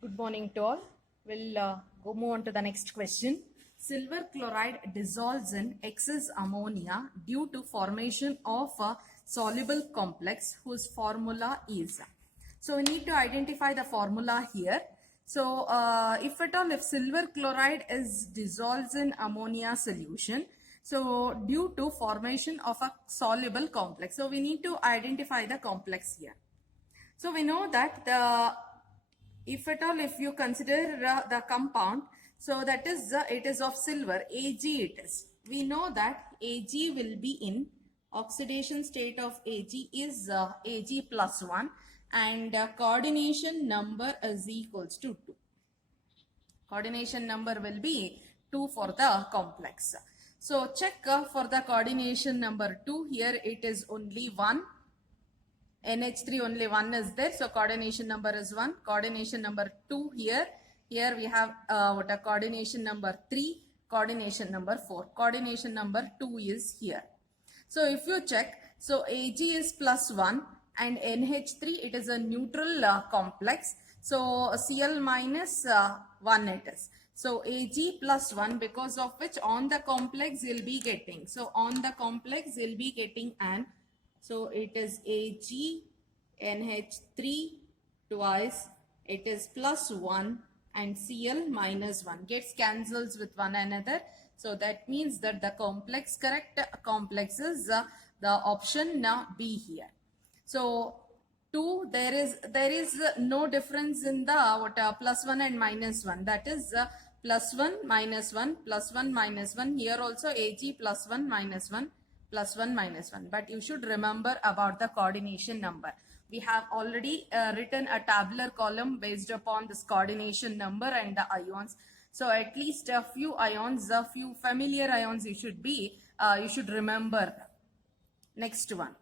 Good morning to all. We'll go move on to the next question. Silver chloride dissolves in excess ammonia due to formation of a soluble complex whose formula is. So we need to identify the formula here. So if at all, if silver chloride is dissolves in ammonia solution, so due to formation of a soluble complex. So we need to identify the complex here. So we know that if at all, if you consider the compound, so that is it is of silver, Ag it is. We know that Ag will be in oxidation state of Ag is Ag plus 1 and coordination number is equals to 2. Coordination number will be 2 for the complex. So check for the coordination number 2. Here it is only 1. NH3 only 1 is there, so coordination number is 1. Coordination number 2 here we have what a coordination number 3, coordination number 4. Coordination number 2 is here. So if you check, so Ag is plus 1 and NH3 it is a neutral complex, so Cl minus 1 it is. So Ag plus 1, because of which on the complex you'll be getting, so on the complex you'll be getting an, so it is Ag NH3 twice, it is plus 1 and Cl minus 1 gets cancels with one another. So that means that the complex, correct complex is the option B here. So 2, there is no difference in the plus 1 and minus 1, that is plus 1 minus 1 plus 1 minus 1. Here also Ag plus 1 minus 1 plus 1 minus 1, but you should remember about the coordination number. We have already written a tabular column based upon this coordination number and the ions. So at least a few ions, a few familiar ions you should remember. Next one.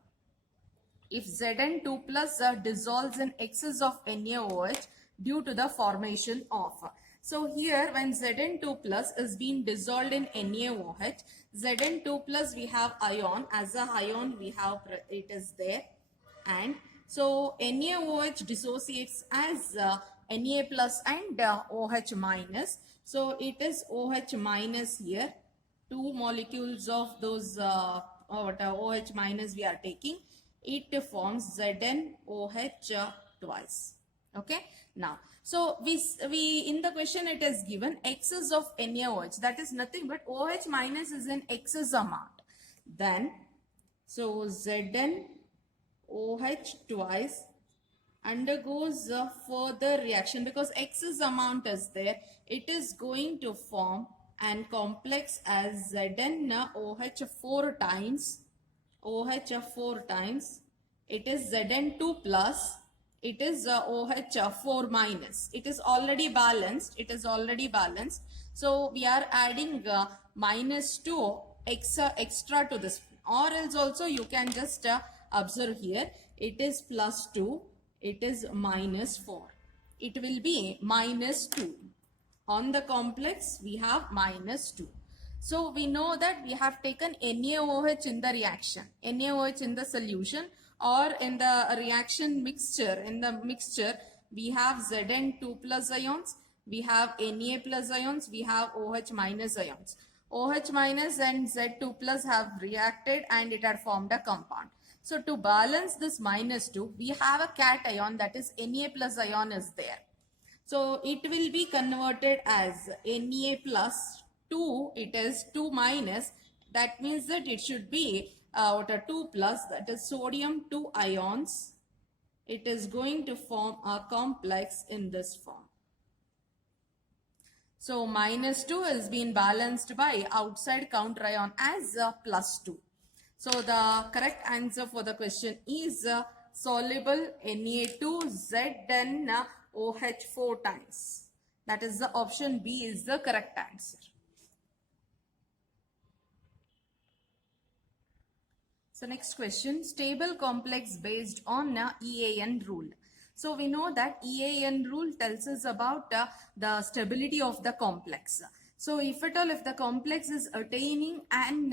If Zn2 plus dissolves in excess of NaOH due to the formation of. So here when Zn2 plus is being dissolved in NaOH, Zn2 plus we have ion, as a ion we have, it is there, and so NaOH dissociates as Na plus and OH minus. So it is OH minus here, 2 molecules of those OH minus we are taking. It forms ZnOH twice. Okay. Now, so we in the question it is given excess of NaOH, that is nothing but OH minus is in excess amount. Then, so ZnOH twice undergoes a further reaction because excess amount is there. It is going to form and complex as ZnOH 4 times. OH 4 times. It is Zn2 plus. It is OH 4 minus. It is already balanced. It is already balanced. So we are adding minus 2 extra to this. Or else also you can just observe here. It is plus 2. It is minus 4. It will be minus 2. On the complex we have minus 2. So we know that we have taken NaOH in the reaction, NaOH in the solution, or in the reaction mixture. In the mixture we have Zn2 plus ions, we have Na plus ions, we have OH minus ions. OH minus and Z2 plus have reacted and it had formed a compound. So to balance this minus 2, we have a cation, that is Na plus ion is there. So it will be converted as Na plus 2, it is 2 minus, that means that it should be 2 plus, that is sodium 2 ions. It is going to form a complex in this form. So minus 2 is being balanced by outside counter ion as plus 2. So the correct answer for the question is soluble Na2ZnOH 4 times. That is the option B is the correct answer. So next question, stable complex based on EAN rule. So we know that EAN rule tells us about the stability of the complex. So if at all, if the complex is attaining and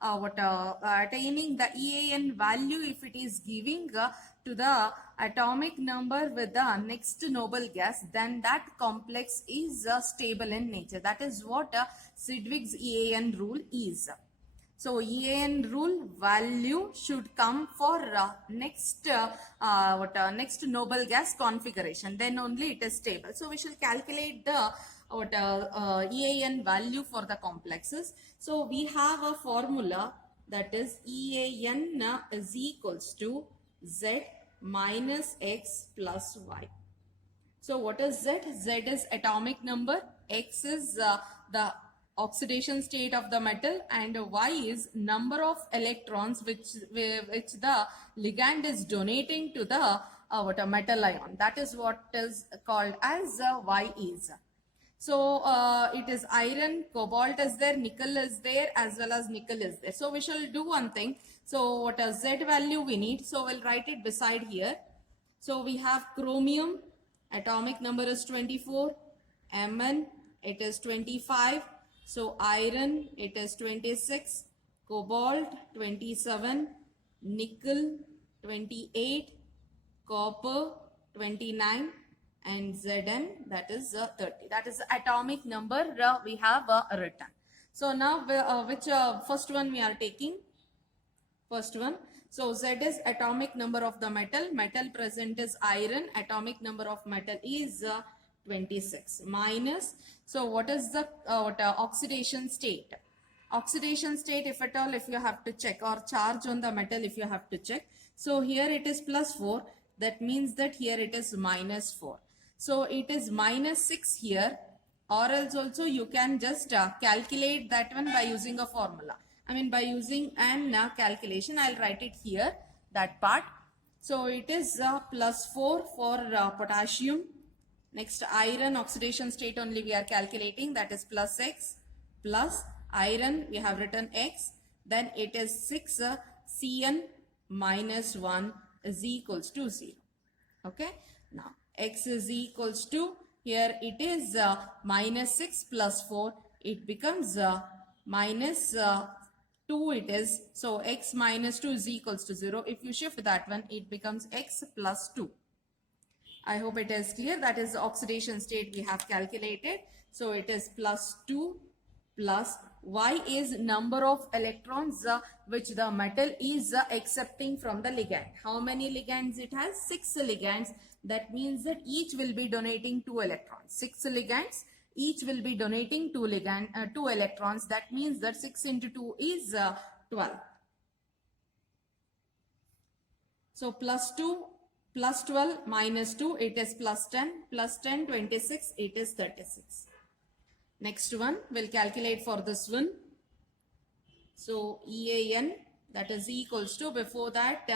attaining the EAN value, if it is giving to the atomic number with the next noble gas, then that complex is stable in nature. That is what Sedgwick's EAN rule is. So EAN rule value should come for next noble gas configuration. Then only it is stable. So we shall calculate the EAN value for the complexes. So we have a formula, that is EAN is equals to Z minus X plus Y. So what is Z? Z is atomic number, X is the oxidation state of the metal, and Y is number of electrons which the ligand is donating to the metal ion. That is what is called as Y is. So it is iron, cobalt is there, nickel is there, as well as nickel is there. So we shall do one thing. So what a Z value we need. So we'll write it beside here. So we have chromium, atomic number is 24, Mn it is 25. So iron it is 26, cobalt 27, nickel 28, copper 29, and Zn that is 30. That is the atomic number we have written. So now which first one we are taking? First one. So Z is atomic number of the metal. Metal present is iron. Atomic number of metal is 26 minus. So what is the oxidation state? Oxidation state, if at all, if you have to check, or charge on the metal if you have to check. So here it is plus 4. That means that here it is minus 4. So it is minus 6 here, or else also you can just calculate that one by using a formula. I mean by using an calculation. I'll write it here, that part. So it is plus 4 for potassium. Next iron oxidation state only we are calculating, that is plus X, plus iron we have written X. Then it is 6 Cn minus 1 is equals to 0. Okay. Now X is equals to, here it is minus 6 plus 4. It becomes minus 2 it is. So X minus 2 is equals to 0. If you shift that one, it becomes X plus 2. I hope it is clear. That is the oxidation state we have calculated. So it is plus 2 plus Y is number of electrons which the metal is accepting from the ligand. How many ligands it has? 6 ligands. That means that each will be donating 2 electrons. 6 ligands, each will be donating 2 electrons. That means that 6 into 2 is 12. So plus 2 plus 12 minus 2, it is plus 10, plus 10, 26, it is 36. Next one, we'll calculate for this one. So EAN, that is equals to, before that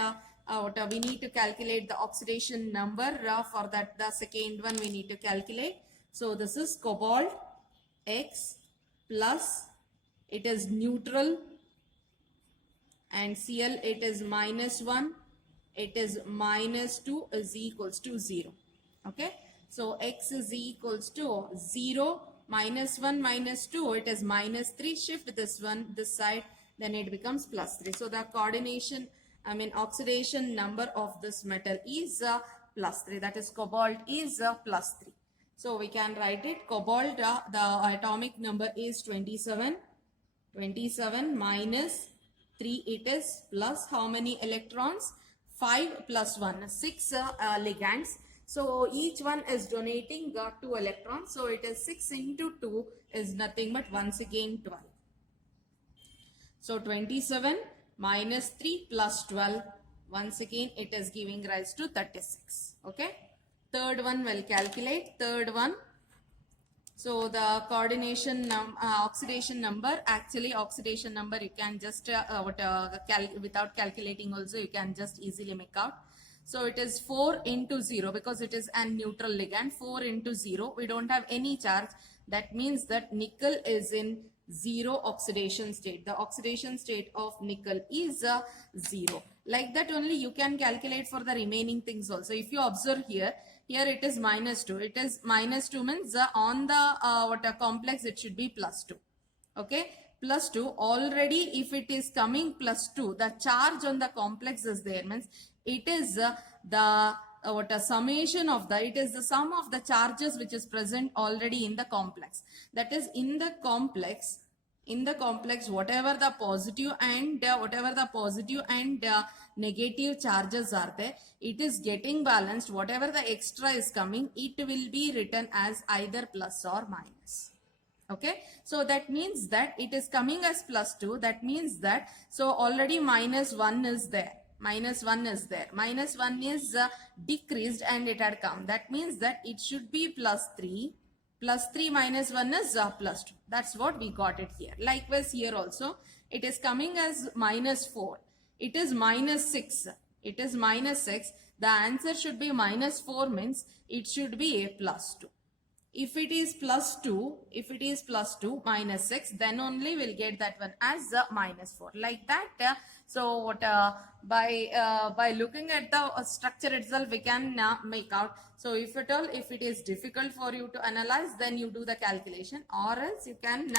we need to calculate the oxidation number. For that, the second one we need to calculate. So this is cobalt, X plus, it is neutral, and Cl it is minus 1. It is minus 2 is equals to 0. Okay. So X is equals to 0, minus 1 minus 2, it is minus 3. Shift this one this side, then it becomes plus 3. So the oxidation number of this metal is plus 3. That is cobalt is plus 3. So we can write it. Cobalt, the atomic number is 27. 27 minus 3, it is plus how many electrons? 5 plus 1, 6 ligands. So each one is donating 2 electrons. So it is 6 into 2 is nothing but once again 12. So 27 minus 3 plus 12. Once again it is giving rise to 36. Okay. Third one will calculate. Third one. So the coordination oxidation number, actually oxidation number you can just without calculating also you can just easily make out. So it is 4 into 0 because it is a neutral ligand. 4 into 0, we don't have any charge. That means that nickel is in 0 oxidation state. The oxidation state of nickel is 0. Like that only you can calculate for the remaining things also. If you observe here, it is minus 2. It is minus 2 means on the complex it should be plus 2. Okay. Plus 2 already, if it is coming plus 2, the charge on the complex is there, means it is what a summation of the, it is the sum of the charges which is present already in the complex. That is, in the complex, whatever the positive and negative charges are there, it is getting balanced. Whatever the extra is coming, it will be written as either plus or minus. Okay, so that means that it is coming as +2. That means that, so already -1 is there. -1 is there. -1 is decreased and it had come. That means that it should be +3. +3 minus 1 is +2. That's what we got it here. Likewise here also, it is coming as -4. It is -6. It is -6. The answer should be -4 means it should be a +2. If it is +2 minus 6, then only we'll get that one as -4. Like that. So what by looking at the structure itself, we can make out. So if at all, if it is difficult for you to analyze, then you do the calculation, or else you can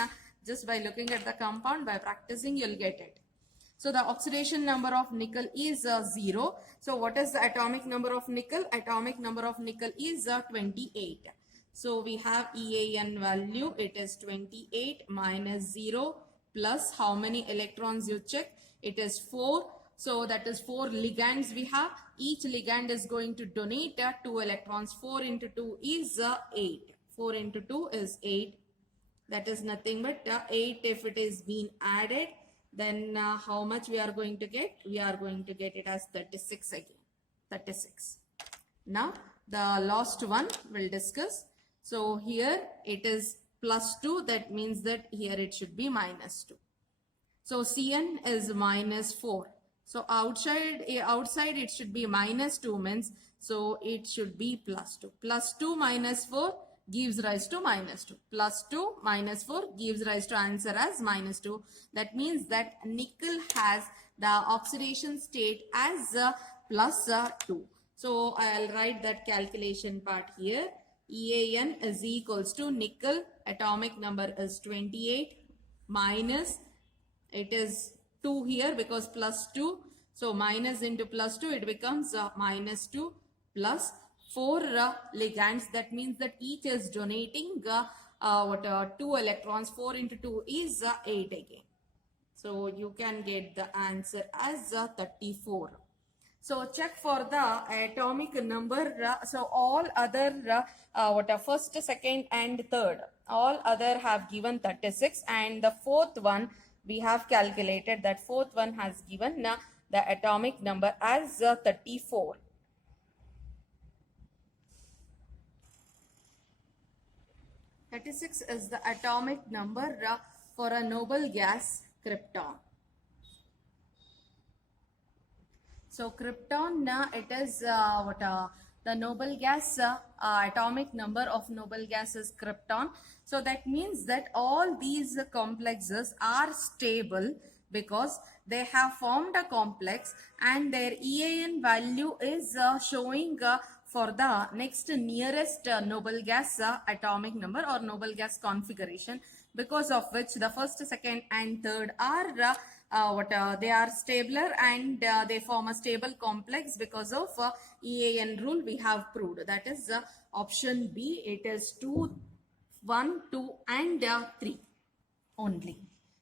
just by looking at the compound, by practicing, you'll get it. So the oxidation number of nickel is 0. So what is the atomic number of nickel? Atomic number of nickel is 28. So we have EAN value, it is 28 minus 0 plus how many electrons you check? It is 4. So that is 4 ligands we have. Each ligand is going to donate 2 electrons. 4 into 2 is 8. 4 into 2 is 8. That is nothing but 8 if it is being added. Then how much we are going to get? We are going to get it as 36 again. 36. Now the last one we'll discuss. So here it is +2. That means that here it should be -2. So Cn is -4. So outside it should be -2 means, so it should be +2. +2 minus 4 gives rise to -2. +2 minus 4 gives rise to answer as -2. That means that nickel has the oxidation state as +2. So I'll write that calculation part here. EAN is equals to nickel, atomic number is 28 minus, it is 2 here because +2. So minus into +2, it becomes -2 plus 4 ligands. That means that each is donating 2 electrons. 4 into 2 is 8 again. So you can get the answer as 34. So check for the atomic number. So all other first, second and third, all other have given 36, and the fourth one we have calculated. That fourth one has given the atomic number as 34. (36) is the atomic number for a noble gas krypton. So krypton, it is the noble gas, atomic number of noble gas is krypton. So that means that all these complexes are stable because they have formed a complex and their EAN value is showing for the next nearest noble gas atomic number or noble gas configuration, because of which the first, second and third are they are stabler and they form a stable complex because of EAN rule we have proved. That is option B. It is 2, 1, 2 and 3 only.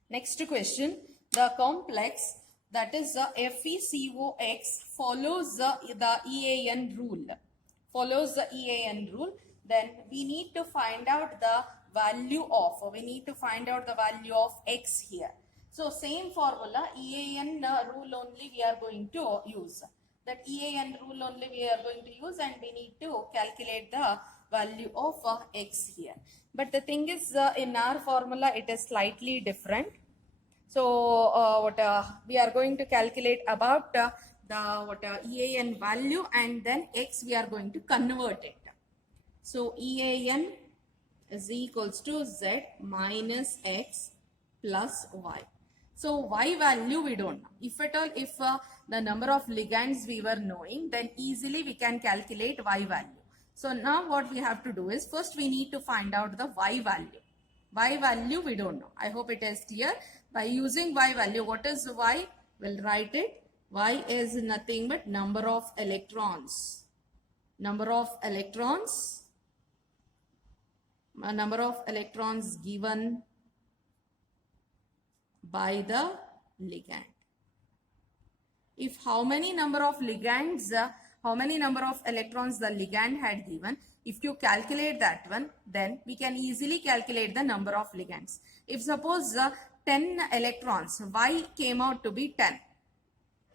Next question. The complex, that is FeCOX, follows the EAN rule. Then we need to find out the value of X here. So same formula, EAN rule only we are going to use. That EAN rule only we are going to use, and we need to calculate the value of X here. But the thing is, in our formula it is slightly different. So we are going to calculate about the EAN value, and then X we are going to convert it. So EAN is equals to Z minus X plus Y. So Y value we don't know. If at all, if the number of ligands we were knowing, then easily we can calculate Y value. So now what we have to do is, first we need to find out the Y value. Y value we don't know. I hope it is clear. By using Y value, what is Y? We'll write it. Y is nothing but number of electrons. Number of electrons given by the ligand. If how many number of electrons the ligand had given, if you calculate that one, then we can easily calculate the number of ligands. If suppose 10 electrons, Y came out to be 10.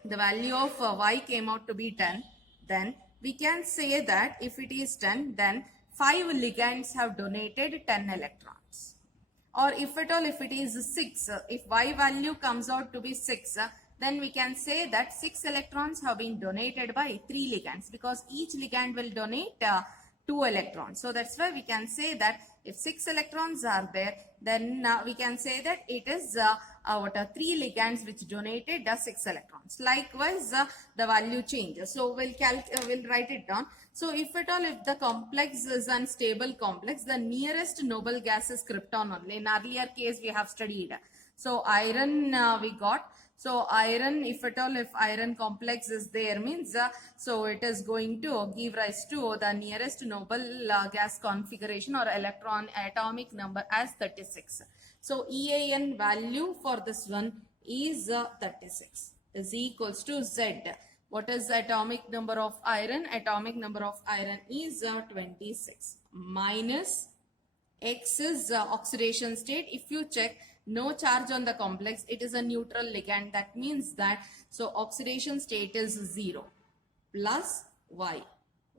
The value of Y came out to be 10. Then we can say that if it is 10, then 5 ligands have donated 10 electrons. Or if at all, if it is 6, if Y value comes out to be 6, then we can say that 6 electrons have been donated by 3 ligands, because each ligand will donate 2 electrons. So that's why we can say that if 6 electrons are there, then we can say that it is 3 ligands which donated 6 electrons. Likewise, the value changes. So we'll write it down. So if at all, if the complex is unstable complex, the nearest noble gas is krypton only. In earlier case we have studied. So iron we got. So iron, if at all, if iron complex is there means, so it is going to give rise to the nearest noble gas configuration or electron atomic number as 36. So EAN value for this one is 36 is equals to Z. What is the atomic number of iron? Atomic number of iron is 26 minus X is oxidation state. If you check, no charge on the complex, it is a neutral ligand. That means that, so oxidation state is 0 plus Y.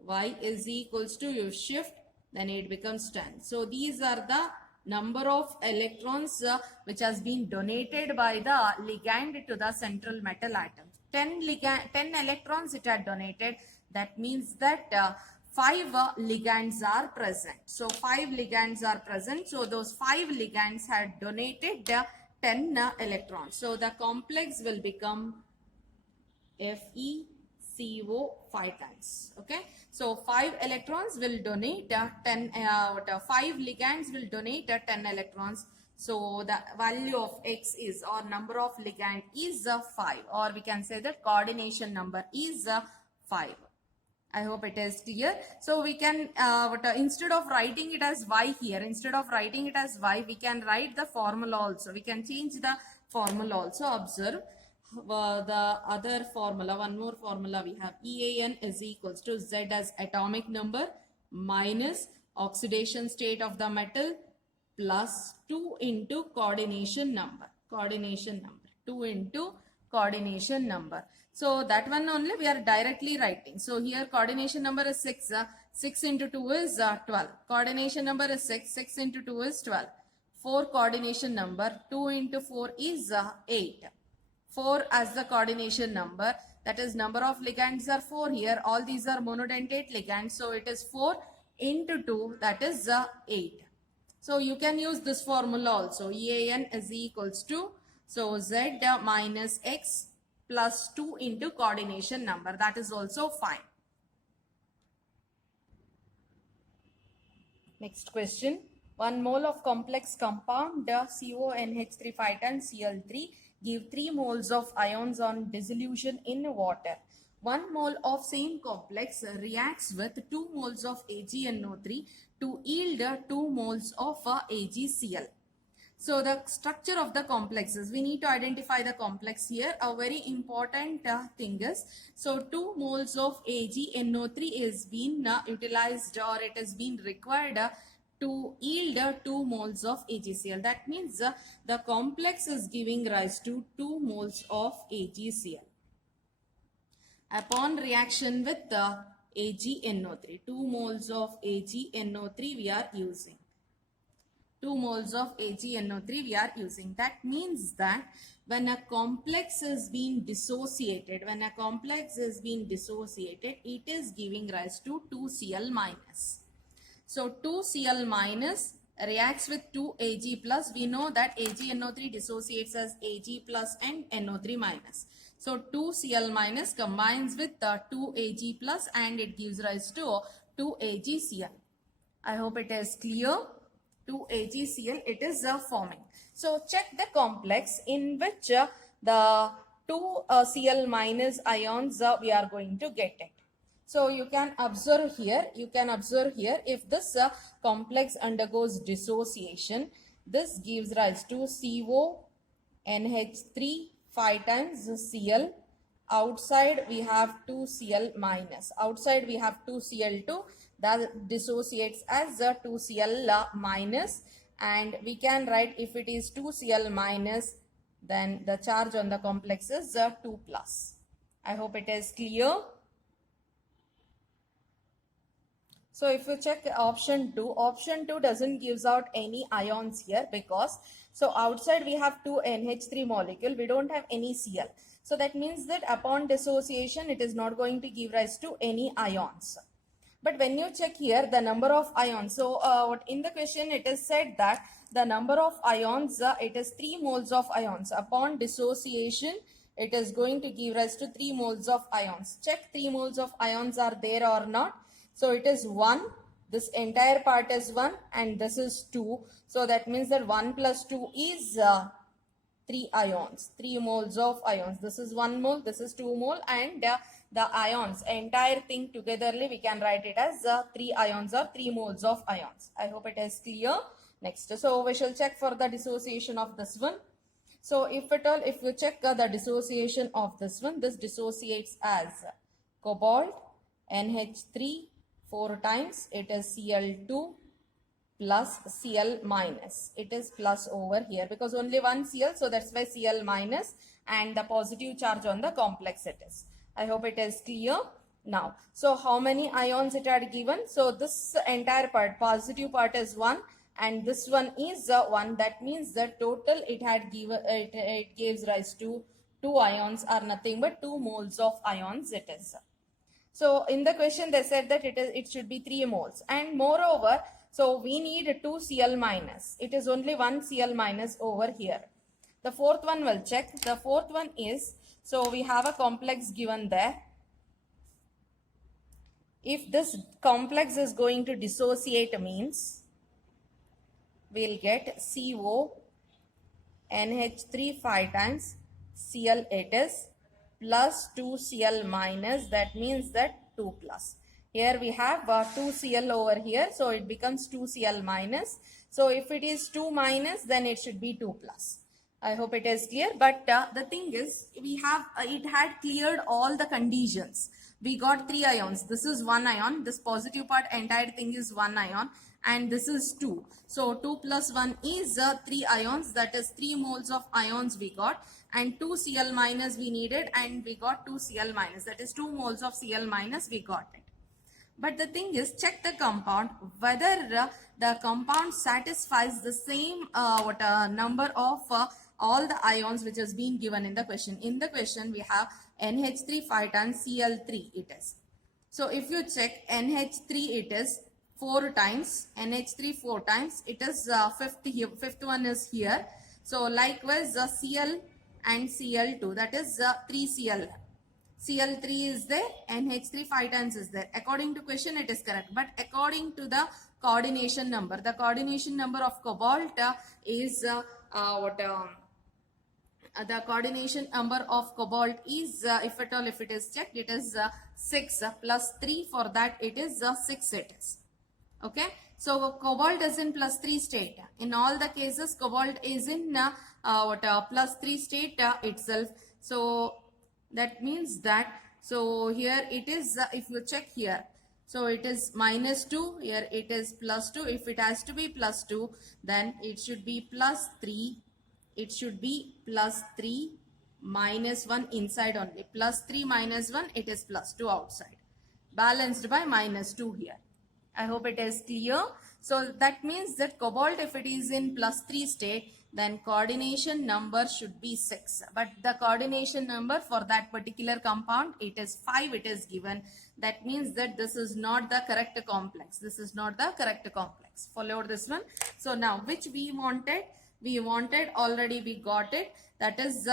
Y is equals to, you shift, then it becomes 10. So these are the number of electrons which has been donated by the ligand to the central metal atom. 10 electrons it had donated. That means that 5 ligands are present. So 5 ligands are present. So those 5 ligands had donated 10 electrons. So the complex will become FeCO 5 times. Okay. So 5 electrons will donate 5 ligands will donate 10 electrons. So the value of X is, or number of ligand is 5, or we can say that coordination number is 5. I hope it is clear. So we can, instead of writing it as Y here, instead of writing it as Y, we can write the formula also. We can change the formula also. Observe the other formula, one more formula we have. EAN is equals to Z as atomic number minus oxidation state of the metal plus 2 into coordination number. 2 into coordination number. So that one only we are directly writing. So here coordination number is 6. 6 into 2 is 12. Coordination number is 6. 6 into 2 is 12. 4 coordination number. 2 into 4 is 8. 4 as the coordination number. That is number of ligands are 4 here. All these are monodentate ligands. So it is 4 into 2, that is 8. So you can use this formula also. EAN is equals to, so Z minus X plus 2 into coordination number. That is also fine. Next question. 1 mole of complex compound CONH3 5 times Cl3 give 3 moles of ions on dissolution in water. 1 mole of same complex reacts with 2 moles of AgNO3 to yield 2 moles of AgCl. So the structure of the complexes, we need to identify the complex here. A very important thing is, so 2 moles of AgNO3 is being utilized, or it has been required to yield 2 moles of AgCl. That means the complex is giving rise to 2 moles of AgCl. Upon reaction with the AgNO3, 2 moles of AgNO3 we are using. 2 moles of AgNO3 we are using. That means that when a complex is being dissociated, it is giving rise to 2Cl minus. So 2Cl minus reacts with 2Ag plus. We know that AgNO3 dissociates as Ag plus and NO3 minus. So 2Cl minus combines with 2Ag plus and it gives rise to 2AgCl. I hope it is clear. 2AgCl it is forming. So check the complex in which the two Cl minus ions we are going to get it. So you can observe here, if this complex undergoes dissociation, this gives rise to CO, NH3, 5 times Cl. Outside we have 2 Cl minus. Outside we have 2 Cl2 that dissociates as 2 Cl minus, and we can write if it is 2 Cl minus, then the charge on the complex is 2 plus. I hope it is clear. So if you check option 2 doesn't gives out any ions here, because so outside we have 2 NH3 molecule, we don't have any Cl. So that means that upon dissociation it is not going to give rise to any ions. But when you check here the number of ions, so what in the question it is said that the number of ions, it is 3 moles of ions. Upon dissociation it is going to give rise to 3 moles of ions. Check 3 moles of ions are there or not. So it is 1, this entire part is 1 and this is 2. So that means that 1 plus 2 is 3 ions, 3 moles of ions. This is 1 mole, this is 2 mole, and the ions, entire thing togetherly we can write it as 3 ions or 3 moles of ions. I hope it is clear. Next, so we shall check for the dissociation of this one. So if you check the dissociation of this one, this dissociates as cobalt, NH3, 4 times, it is Cl2 plus Cl minus. It is plus over here because only one Cl, so that's why Cl minus, and the positive charge on the complex it is. I hope it is clear now. So how many ions it had given? So this entire part, positive part is 1 and this one is 1. That means the total it had given, it gives rise to 2 ions or nothing but 2 moles of ions it is. So in the question they said that it should be 3 moles, and moreover, so we need 2 Cl minus. It is only 1 Cl minus over here. The fourth one will check. The fourth one is, so we have a complex given there. If this complex is going to dissociate means we'll get CO, NH3 5 times, Cl it is, plus 2 Cl minus, that means that 2 plus. Here we have 2 Cl over here, so it becomes 2 Cl minus. So if it is 2 minus, then it should be 2 plus. I hope it is clear. But the thing is, we have it had cleared all the conditions. We got 3 ions. This is 1 ion. This positive part, entire thing is 1 ion. And this is 2. So 2 plus 1 is 3 ions. That is 3 moles of ions we got. And 2 Cl minus we needed, and we got 2 Cl minus. That is 2 moles of Cl minus we got it. But the thing is, check the compound, whether the compound satisfies the same number of all the ions which has been given in the question. In the question, we have NH3 5 times, Cl3 it is. So if you check NH3, it is 4 times, NH3 4 times, it is fifth one is here. So likewise, Cl and Cl2, that is 3 Cl. Cl3 is there, NH3 5 times is there. According to question, it is correct. But according to the coordination number, the coordination number of cobalt is the coordination number of cobalt is, if it is checked, it is 6 plus 3. For that, it is 6 it is. Okay. So cobalt is in plus 3 state. In all the cases, cobalt is in plus 3 state itself. So that means that, so here it is, if you check here, so it is minus 2, here it is plus 2. If it has to be plus 2, then it should be plus 3. It should be plus 3 minus 1 inside only. Plus 3 minus 1, it is plus 2 outside. Balanced by minus 2 here. I hope it is clear. So that means that cobalt, if it is in plus 3 state, then coordination number should be 6. But the coordination number for that particular compound, it is 5, it is given. That means that this is not the correct complex. This is not the correct complex. Follow this one. So now, which we wanted? We wanted, already we got it. That is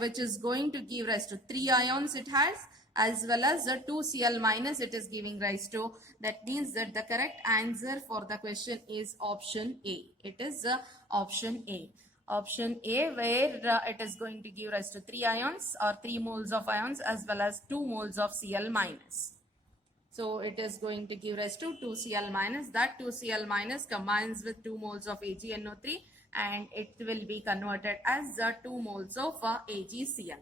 which is going to give rise to 3 ions it has, as well as the 2 Cl minus it is giving rise to. That means that the correct answer for the question is option A. It is option A. Option A, where it is going to give rise to 3 ions or 3 moles of ions as well as 2 moles of Cl minus. So it is going to give rise to 2Cl minus. That 2Cl minus combines with 2 moles of AgNO3 and it will be converted as 2 moles of AgCl.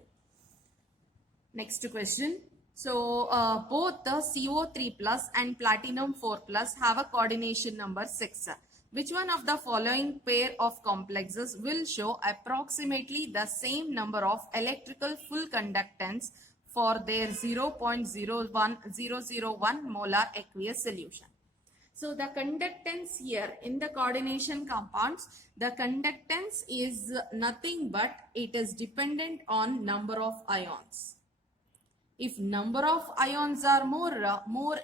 Next question. So both the CO3 plus and platinum 4 plus have a coordination number 6. Which one of the following pair of complexes will show approximately the same number of electrical full conductance for their 0.01001 molar aqueous solution? So the conductance here in the coordination compounds, the conductance is nothing but it is dependent on number of ions. If number of ions are more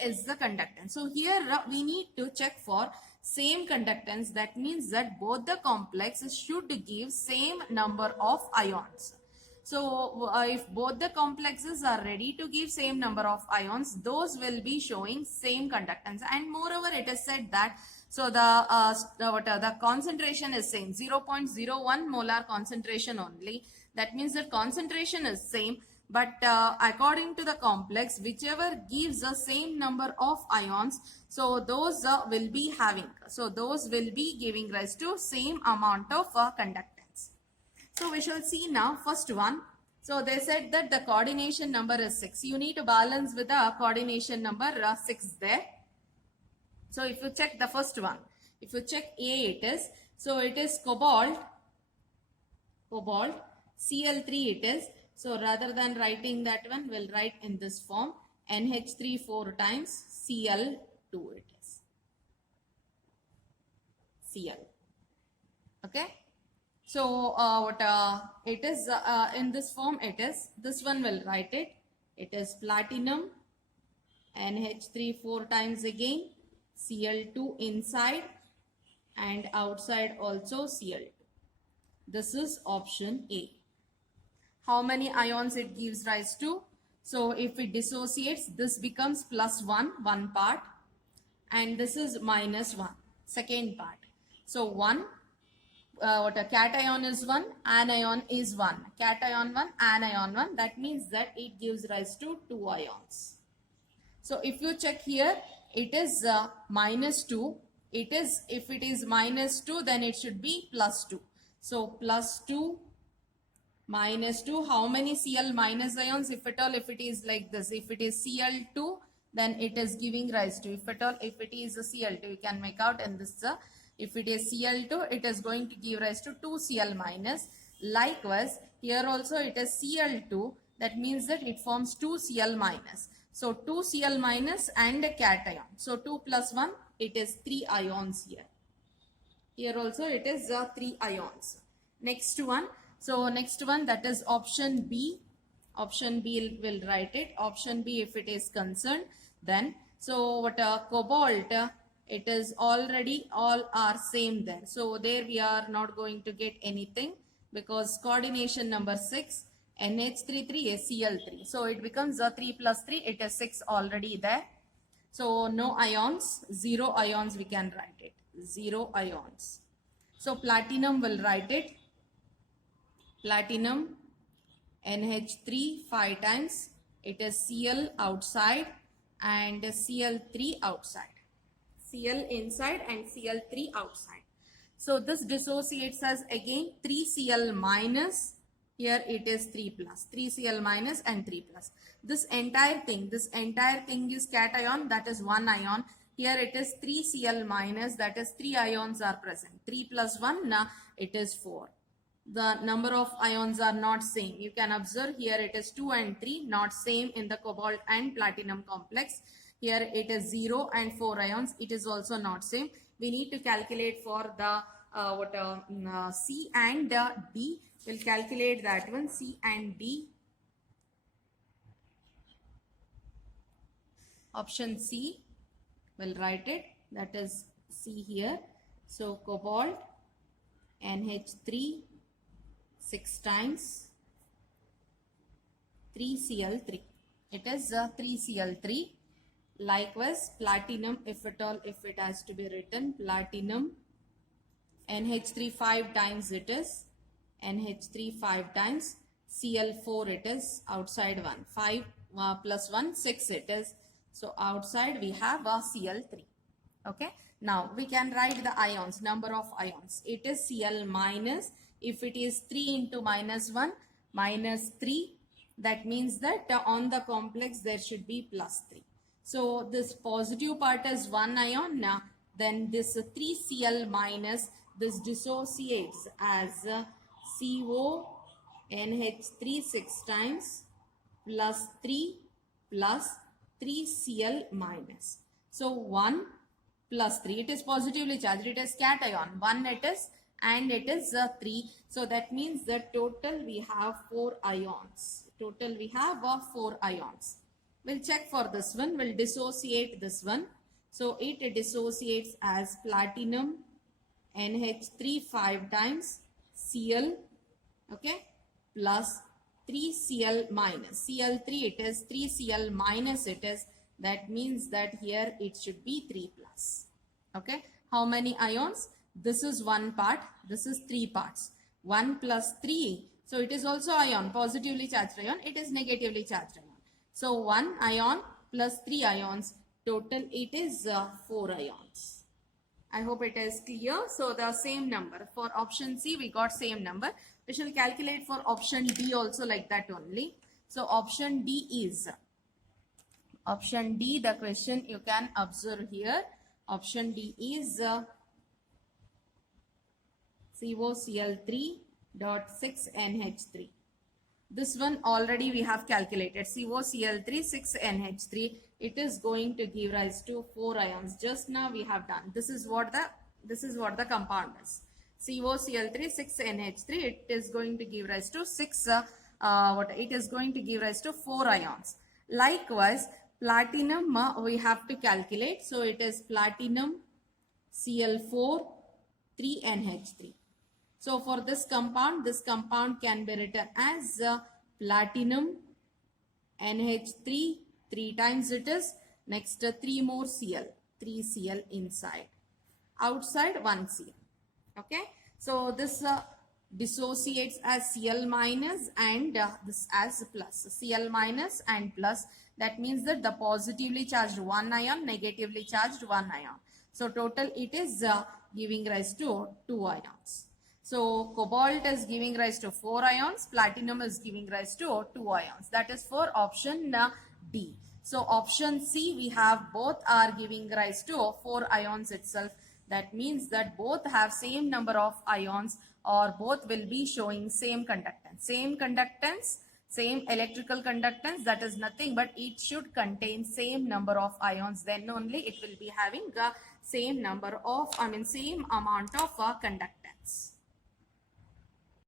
is the conductance. So here we need to check for same conductance. That means that both the complexes should give same number of ions. So if both the complexes are ready to give same number of ions, those will be showing same conductance. And moreover, it is said that so the concentration is same, 0.01 molar concentration only. That means that concentration is same. But according to the complex, whichever gives the same number of ions, so those will be having, so those will be giving rise to same amount of conductance. So we shall see now first one. So they said that the coordination number is 6. You need to balance with the coordination number 6 there. So if you check the first one, if you check A, it is, so it is cobalt, Cl3 it is. So rather than writing that one, we'll write in this form, NH3 4 times, Cl2 it is. Cl. Okay. So it is in this form it is. This one will write it. It is platinum, NH3 4 times again, Cl2 inside and outside also Cl2. This is option A. How many ions it gives rise to? So if it dissociates, this becomes +1, one part, and this is -1, second part. So 1, what a cation is 1, anion is 1. Cation 1, anion 1. That means that it gives rise to 2 ions. So if you check here, it is -2. It is, if it is -2, then it should be +2. So +2. -2, how many Cl minus ions? If at all, if it is like this, if it is Cl2, then it is giving rise to, if at all, if it is a Cl2, you can make out in this, if it is Cl2, it is going to give rise to 2 Cl minus. Likewise, here also it is Cl2, that means that it forms 2 Cl minus. So 2 Cl minus and a cation. So 2 plus 1, it is 3 ions here. Here also it is 3 ions. Next one. So next one, that is option B. Option B will write it. Option B if it is concerned. Then, so what cobalt, it is already all are same there. So there we are not going to get anything because coordination number 6, NH33 is Cl3. So it becomes 3 plus 3, it is 6 already there. So no ions, 0 ions we can write it. 0 ions. So platinum will write it. Platinum, NH3 5 times, it is Cl outside and Cl3 outside. Cl inside and Cl3 outside. So this dissociates as again 3 Cl minus, here it is 3 plus, 3 Cl minus and 3 plus. This entire thing is cation, that is 1 ion. Here it is 3 Cl minus, that is 3 ions are present. 3 plus 1, it is 4. The number of ions are not same. You can observe here it is 2 and 3, not same in the cobalt and platinum complex. Here it is 0 and 4 ions. It is also not same. We need to calculate for the C and D. We'll calculate that one, C and D. Option C, we'll write it. That is C here. So cobalt, NH3, 6 times 3Cl3. It is 3Cl3. Likewise, platinum, if at all, if it has to be written, platinum, NH3 5 times it is. NH3 5 times, Cl4 it is, outside 1, 5 plus 1, 6 it is. So outside we have a Cl3. Okay, now we can write the ions, number of ions. It is Cl minus, if it is 3 into minus 1, minus 3, that means that on the complex there should be plus 3. So this positive part is 1 ion, then this 3Cl minus, this dissociates as CO NH3 6 times plus 3 plus 3Cl minus. So 1 plus 3, it is positively charged, it is cation, 1 it is, and it is 3. So that means that total we have 4 ions. Total we have 4 ions. We'll check for this one, we'll dissociate this one. So it dissociates as platinum NH3 5 times Cl, okay, plus 3Cl minus. Cl3 it is, 3Cl minus it is. That means that here it should be 3 plus. Okay, how many ions? This is one part, this is 3 parts. 1 plus 3, so it is also ion, positively charged ion, it is negatively charged ion. So 1 ion plus 3 ions, total it is 4 ions. I hope it is clear. So the same number for option C, we got same number. We shall calculate for option D also like that only. So option D is, option D, the question you can observe here. Option D is COCl3.6NH3. This one already we have calculated. COCl3 6NH3. It is going to give rise to 4 ions. Just now we have done. This is what the compound is. COCl3 6NH3. It is going to give rise to 4 ions. Likewise, platinum we have to calculate. So it is platinum Cl4 3NH3. So for this compound can be written as platinum NH3, 3 times it is, next 3 more Cl, 3 Cl inside, outside 1 Cl. Okay, so this dissociates as Cl minus and this as plus, Cl minus and plus. That means that the positively charged 1 ion, negatively charged 1 ion. So total it is giving rise to 2 ions. So cobalt is giving rise to 4 ions, platinum is giving rise to 2 ions. That is for option D. So option C, we have both are giving rise to 4 ions itself. That means that both have same number of ions, or both will be showing same conductance. Same conductance, same electrical conductance, that is nothing but it should contain same number of ions. Then only it will be having same number of, same amount of conductance.